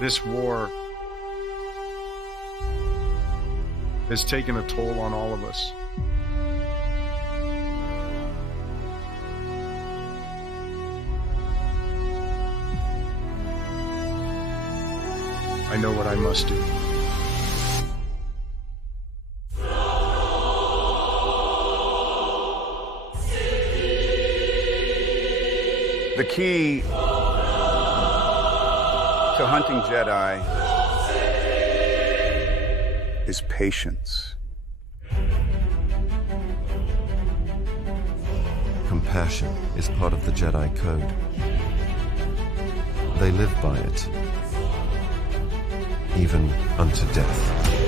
This war has taken a toll on all of us. I know what I must do. The key to hunting Jedi is patience. Compassion is part of the Jedi code. They live by it, even unto death.